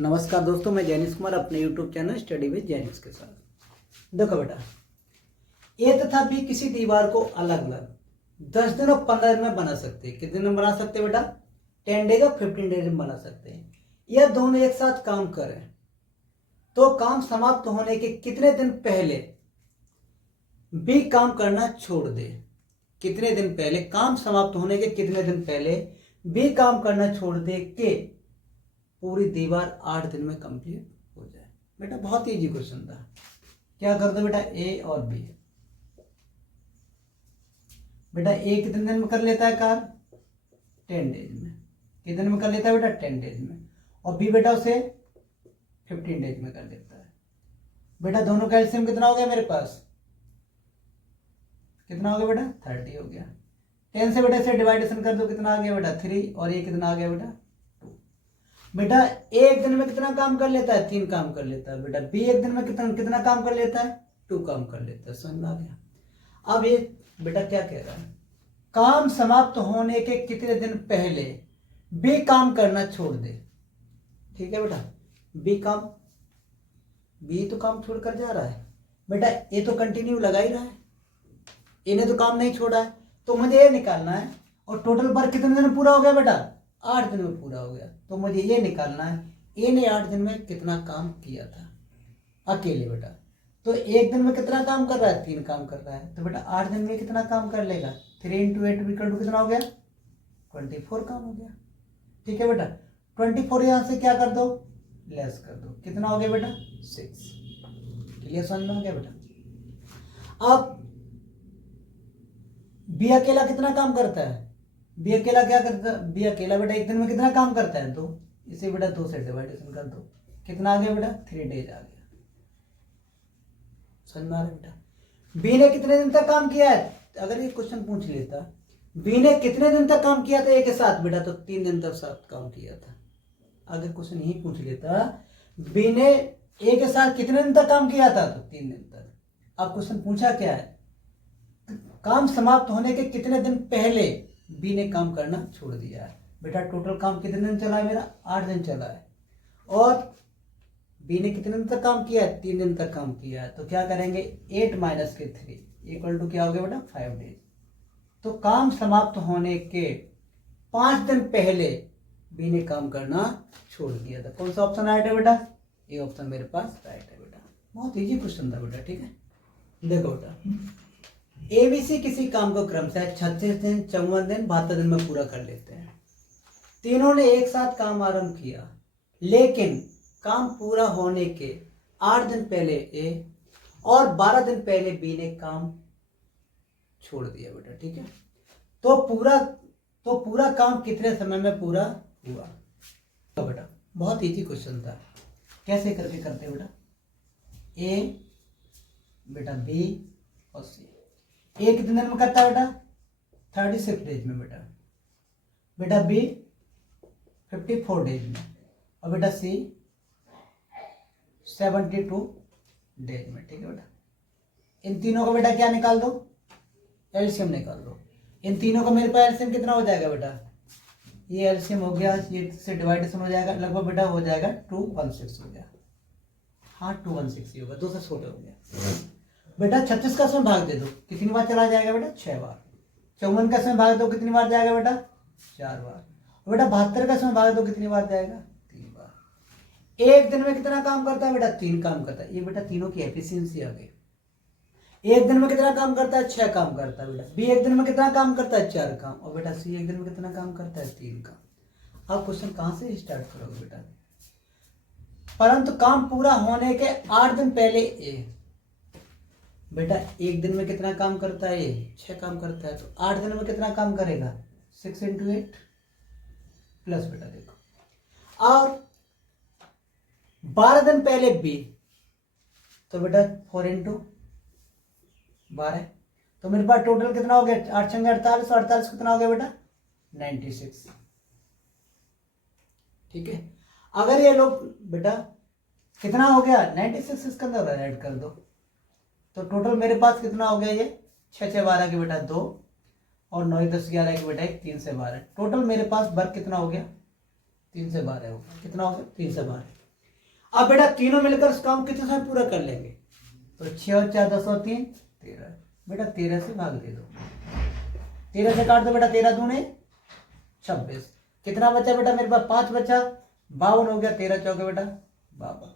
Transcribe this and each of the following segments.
नमस्कार दोस्तों, मैं जैनिस कुमार अपने YouTube channel study with Jainis के साथ। देखो बेटा, ए तथा बी किसी दीवार को अलग अलग 10 दिन और 15 दिन में बना सकते हैं। कितने दिन में बना सकते हैं बेटा? 10 डेज और 15 डेज में बना सकते हैं। यह दोनों एक साथ काम करें तो काम समाप्त होने के कितने दिन पहले बी काम करना छोड़ दे। कितने दिन पहले, काम समाप्त होने के कितने दिन पहले बी काम करना छोड़ दे के पूरी दीवार 8 दिन में कंप्लीट हो जाए। बेटा बहुत इजी क्वेश्चन था। क्या कर दो बेटा, ए और बी। बेटा ए कितने दिन में कर लेता है कार? 10 डेज में। कितने दिन में कर लेता है बेटा? 10 डेज में। और बी बेटा उसे 15 डेज में कर लेता है। बेटा दोनों का एलसीएम कितना हो गया मेरे पास? कितना हो गया बेटा? 30 हो गया। 10 से बेटा इसे डिवाइडेशन कर दो, कितना आ गया बेटा? 3। और ये कितना आ गया बेटा? 2। बेटा ए एक दिन में कितना काम कर लेता है? 3 काम कर लेता है। बेटा बी एक दिन में कितना काम कर लेता है? 2 काम कर लेता है। समझ में आ गया? अब ये बेटा क्या कह रहा है, काम समाप्त होने के कितने दिन पहले बी काम करना छोड़ दे। ठीक है बेटा, बी तो काम छोड़कर जा रहा है। बेटा ये तो कंटिन्यू लगा ही रहा है, इन्हें तो काम नहीं छोड़ा है, तो मुझे ये निकालना है। और टोटल वर्क कितने दिन में पूरा हो गया बेटा? 8 दिन में पूरा हो गया। तो मुझे ये निकालना है ए ने 8 दिन में कितना काम किया था अकेले। बेटा तो एक दिन में कितना काम कर रहा है? 3 काम कर रहा है। तो बेटा 8 दिन में कितना काम कर लेगा? 3 × 8 = कितना हो गया? 24 काम हो गया। ठीक है बेटा, 24 यहां से क्या कर दो? लेस कर दो। कितना हो गया बेटा? 6। क्लियर? समझ में आ गया बेटा? अब बी अकेला कितना काम करता है? बी अकेला क्या करता है? बी अकेला बेटा एक दिन में कितना काम करता है? 2। इसे बेटा 2 से डिवाइडेशन कर दो। कितना आ गया बेटा? 3 डेज आ गया। समझ में आ रहा है बेटा? बी ने कितने दिन तक काम किया है? अगर ये क्वेश्चन पूछ लेता बी ने कितने दिन तक काम किया था ए के साथ, बेटा तो 3 दिन तक साथ काम किया था। अगर क्वेश्चन यही पूछ लेता बी ने ए के साथ कितने दिन तक काम किया था, तो 3 दिन तक। अब क्वेश्चन पूछा क्या है, काम समाप्त होने के कितने दिन पहले बी ने काम करना छोड़ दिया है। बेटा टोटल काम कितने दिन चला है मेरा? 8 दिन चला है। और बी ने कितने दिन तक काम किया है? 3 दिन तक काम किया है। तो क्या करेंगे, 8 - 3 = क्या हो गया बेटा? 5 डेज। तो काम समाप्त होने के 5 दिन पहले बी ने काम करना छोड़ दिया था। कौन सा ऑप्शन राइट है बेटा? ये ऑप्शन मेरे पास राइट है बेटा। बहुत इजी क्वेश्चन था बेटा। ठीक है, देखो बेटा, एबीसी किसी काम को क्रमशः 36 दिन, 54 दिन, 72 दिन में पूरा कर लेते हैं। तीनों ने एक साथ काम आरंभ किया, लेकिन काम पूरा होने के 8 दिन पहले ए और 12 दिन पहले बी ने काम छोड़ दिया बेटा। ठीक है, तो पूरा काम कितने समय में पूरा हुआ? तो बेटा बहुत इजी क्वेश्चन था। कैसे करके करते बेटा? ए बेटा बी और सी। ए कितने दिन में करता है बेटा? 36 डेज में बेटा। बेटा बी 54 डेज में। और बेटा सी 72 डेज में। ठीक है बेटा, इन तीनों का बेटा क्या निकाल दो? एलसीएम निकाल दो। इन तीनों का मेरे पास एलसीएम कितना हो जाएगा बेटा? ये एलसीएम हो गया, ये से डिवाइडेशन हो जाएगा, लगभग बेटा हो जाएगा 216 हो गया। हाँ 216 ही होगा, 2 से छोटे हो गया। बेटा 36 का इसमें भाग दे दो, कितनी बार चला जाएगा बेटा? 6 बार। 54 का इसमें भाग दो, कितनी बार जाएगा बेटा? 4 बार। और बेटा 72 का इसमें भाग दो, कितनी बार जाएगा? 3 बार। एक दिन में कितना काम करता है बेटा? 3 काम करता है। ये बेटा तीनों की एफिशिएंसी आ गई। एक दिन में कितना काम करता है? 6 काम करता है बेटा। बी एक दिन में कितना काम करता है? 4 काम। और बेटा सी एक दिन में कितना काम करता है? 3 काम। अब क्वेश्चन कहां से स्टार्ट करोगे बेटा? परंतु काम पूरा होने के 8 दिन पहले ए बेटा एक दिन में कितना काम करता है? ये 6 काम करता है। तो 8 दिन में कितना काम करेगा? 6 × 8 प्लस बेटा देखो, और 12 दिन पहले बी, तो बेटा 4 × 12। तो मेरे पास टोटल कितना हो गया? 8 × 6 = 48। 48 कितना हो गया बेटा? 96। ठीक है, अगर ये लोग बेटा कितना हो गया? 96 इसके अंदर ऐड कर दो, तो टोटल मेरे पास कितना हो गया? ये 6 × 6 = 12 के बेटा 2, और 9 × 10 = 11 के बेटा 1, 3 से 12। टोटल मेरे पास वर्क कितना हो गया? 3 से 12 होगा। कितना हो गया? 3 से 12। अब बेटा तीनों मिलकर उस काम कितने समय पूरा कर लेंगे? तो 6 और 4 10 और 3 13। बेटा 13 से भाग दे दो, 13 से काट दो बेटा, 13 दूने 26। कितना बचा बेटा मेरे पास? 5 बचा, 52 हो गया। 13 चौके बेटा 52।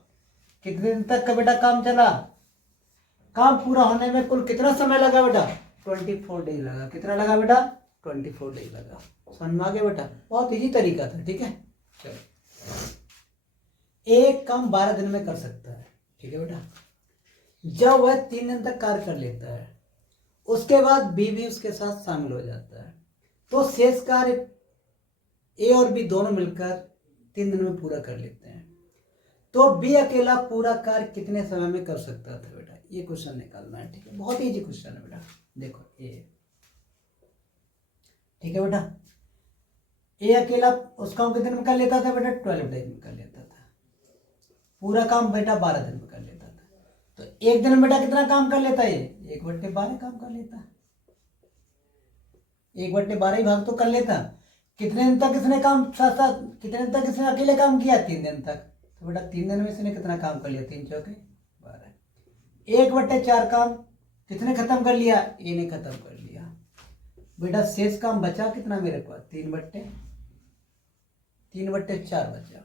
कितने दिन तक का बेटा काम चला? काम पूरा होने में कुल कितना समय लगा बेटा? 24 डेज लगा। कितना लगा बेटा? 24 डेज लगा। समझ में आ गया बेटा? बहुत इजी तरीका था। ठीक है, चलो। एक काम 12 दिन में कर सकता है, ठीक है बेटा, जब वह 3 दिन तक कार्य कर लेता है, उसके बाद बी भी उसके साथ शामिल हो जाता है, तो शेष कार्य ए और बी दोनों मिलकर 3 दिन में पूरा कर लेते हैं, तो बी अकेला पूरा कार्य कितने समय में कर सकता था बेटा? ये क्वेश्चन निकालना है। ठीक है, बहुत इजी क्वेश्चन है बेटा। देखो ए, ठीक है बेटा, ए अकेला उस काम कितने में कर लेता था बेटा? 12 डेज में कर लेता था। पूरा काम बेटा 12 दिन में कर लेता था। तो एक दिन में बेटा कितना काम कर लेता है? 1/12 काम कर लेता। 1/12 ही भाग तो कर लेता। कितने दिन तक इसने काम साथ साथ, कितने दिन तक इसने अकेले काम किया? 3 दिन तक। तो बेटा 3 दिन में इसने कितना काम कर लिया? 3 चौके 12। 1/4 काम किसने खत्म कर लिया? ए ने खत्म कर लिया। बेटा शेष काम बचा कितना मेरे पास? 3/4 बचा।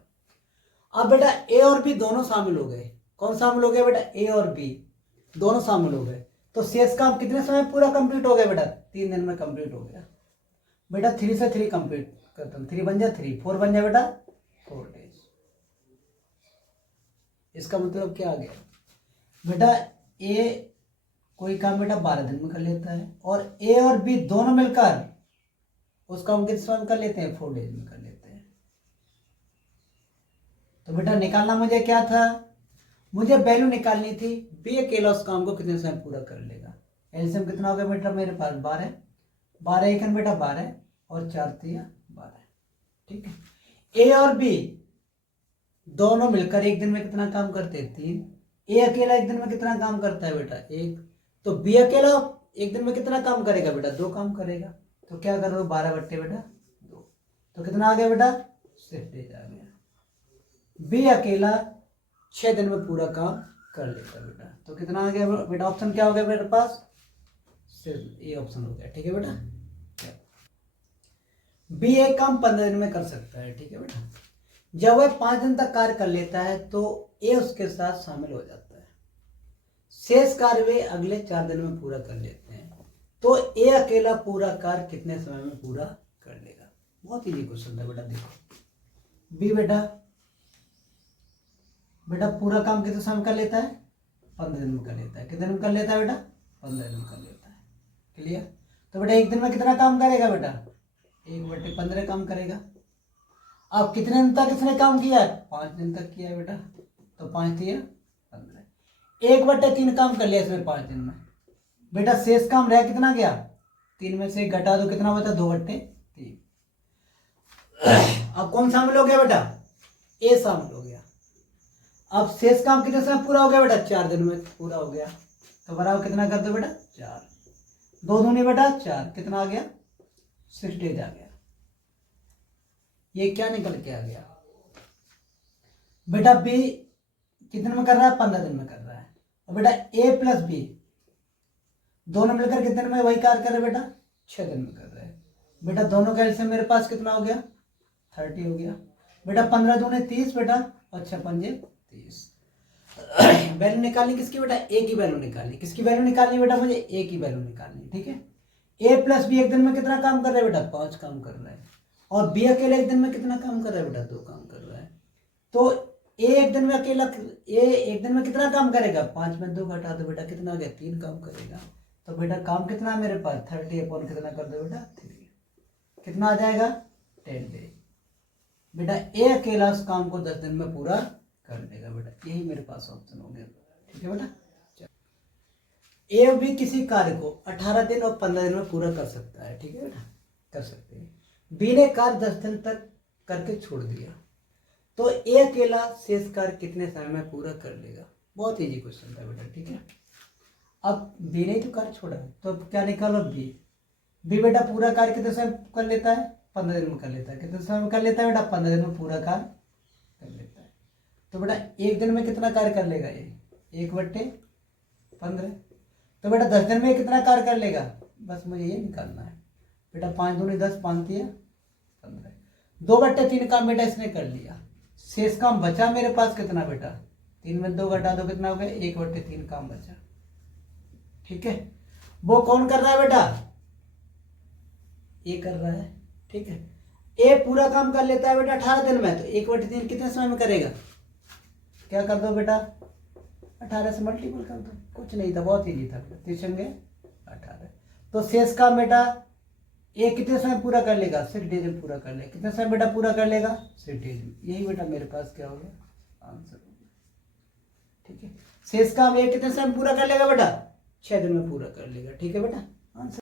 अब बेटा ए और बी दोनों शामिल हो गए। कौन शामिल हो गया बेटा? ए और बी दोनों शामिल हो गए। तो शेष काम कितने समय पूरा कंप्लीट हो गया बेटा? 3 दिन में कंप्लीट हो गया बेटा। 3 से 3 कंप्लीट करता हूँ, 3 बन जाए 3, 4 बन जाए बेटा 4 डेज। इसका मतलब क्या आ गया बेटा? ए कोई काम बेटा 12 दिन में कर लेता है, और ए और बी दोनों मिलकर उस काम कितने समय में कर लेते हैं? 4 डेज में कर लेते हैं। तो बेटा निकालना मुझे क्या था? मुझे वैल्यू निकालनी थी बी अकेला उस काम को कितने समय पूरा कर लेगा। एलसीएम कितना हो गया बेटा मेरे पास? 12। 12 एकन बेटा 12 और 4 तिया 12। ठीक है, ए और बी दोनों मिलकर एक दिन में कितना काम करते हैं? 3। ए अकेला एक दिन में कितना काम करता है बेटा? 1। तो बी अकेला एक दिन में कितना काम करेगा बेटा? 2 काम करेगा। तो क्या कर रहे हो? 12 बेटा 2। तो कितना आ गया बेटा? 6 डेज आ गया। बी अकेला 6 दिन में पूरा काम कर लेता बेटा। तो कितना आ गया बेटा? ऑप्शन क्या हो गया मेरे पास? सिर्फ ये ऑप्शन हो गया। ठीक है बेटा, बी एक काम 15 दिन में कर सकता है। ठीक है बेटा, जब वह 5 दिन तक कार्य कर लेता है तो ए उसके साथ शामिल हो जाता है। शेष कार्य वे अगले 4 दिन में पूरा कर लेते हैं, तो ए अकेला पूरा कार्य कितने समय में पूरा कर लेगा? बहुत इजी क्वेश्चन था बेटा। देखो बी बेटा पूरा काम कितने समय में कर लेता है? 15 दिन में कर लेता है। कितने दिन में कर लेता है बेटा? 15 दिन में कर लेता है। क्लियर? तो बेटा एक दिन में कितना काम करेगा बेटा? 1/15 काम करेगा। अब कितने दिन तक इसने काम किया? 5 दिन तक किया बेटा। तो 5 दिया 15। 1/3 काम कर लिया इसने 5 दिन में बेटा। शेष काम रह कितना गया? 3 में से घटा दो, कितना बचा? 2/3। अब कौन शामिल हो गया बेटा? ए शामिल हो गया। अब शेष काम कितने समय पूरा हो गया बेटा? 4 दिन में पूरा हो गया। तो बराबर कितना कर दो बेटा? 4। 2 दूनी बेटा 4, कितना आ गया? 6 डेज आ गया। ये क्या निकल के आ गया बेटा? बी कितने में कर रहा है? 15 दिन में कर रहा है। और बेटा ए प्लस बी दोनों मिलकर कितने में वही कार्य कर रहे बेटा? 6 दिन में कर रहे हैं बेटा। दोनों का एलसीएम मेरे पास कितना हो गया? 30 हो गया बेटा। 15 दूने 30 बेटा, और 6 पंजे 30। वैल्यू निकालनी किसकी बेटा? ए की वैल्यू निकालनी। किसकी वैल्यू निकालनी बेटा? मुझे ए की वैल्यू निकालनी। ठीक है, ए प्लस बी एक दिन में कितना काम कर रहे हैं बेटा? 5 काम कर रहा है। और बी अकेले एक दिन में कितना काम कर रहा है बेटा? 2 काम कर रहा है। तो ए एक दिन में अकेला, ए एक दिन में कितना काम करेगा? 5 में 2 घटा दो बेटा, कितना आ गया? 3 काम करेगा। तो बेटा काम कितना है मेरे पास? 30 अपॉन कितना कर दो बेटा? 3। कितना आ जाएगा? 10 डेज बेटा। ए अकेला उस काम को 10 दिन में पूरा कर लेगा बेटा। यही मेरे पास ऑप्शन हो गया। ठीक है बेटा, ए भी किसी कार्य को 18 दिन और 15 दिन में पूरा कर सकता है। ठीक है बेटा, कर सकते हैं। बी ने कार्य 10 दिन तक करके छोड़ दिया, तो ए अकेला शेष कार्य कितने समय में पूरा कर लेगा? बहुत इजी क्वेश्चन था बेटा। ठीक है, अब बी ने तो कार्य छोड़ा है, तो अब क्या निकालो? बी बेटा पूरा कार्य कितने समय कर लेता है? 15 दिन में कर लेता है। कितने समय में कर लेता है बेटा? 15 दिन में पूरा कार्य कर लेता है। तो बेटा एक दिन में कितना कार्य कर लेगा ये, 1/15। तो बेटा 10 दिन में कितना कार्य कर लेगा, बस मुझे ये निकालना है बेटा। 5 दूनी 10, 5 तिया 15। 2/3 काम बेटा इसने कर लिया। शेष काम बचा मेरे पास कितना बेटा, 3 में 2 घटा दो कितना हो गया, 1/3 काम बचा। ठीक है, वो कौन कर रहा है बेटा, ये कर रहा है। ठीक है, ए पूरा काम कर लेता है बेटा 18 दिन में, तो 1/3 कितने समय में करेगा, क्या कर दो बेटा, 18 से मल्टीपल कर दो, कुछ नहीं था, बहुत ईजी था। 18। तो शेष काम बेटा ये कितने समय पूरा कर लेगा, 6 डेज में पूरा कर लेगा। कितने समय बेटा पूरा कर लेगा, 6 डेज में। यही बेटा मेरे पास क्या हो गया, आंसर हो गया। ठीक है, शेष काम ये कितने समय पूरा कर लेगा बेटा, 6 दिन में पूरा कर लेगा। ठीक है बेटा, आंसर।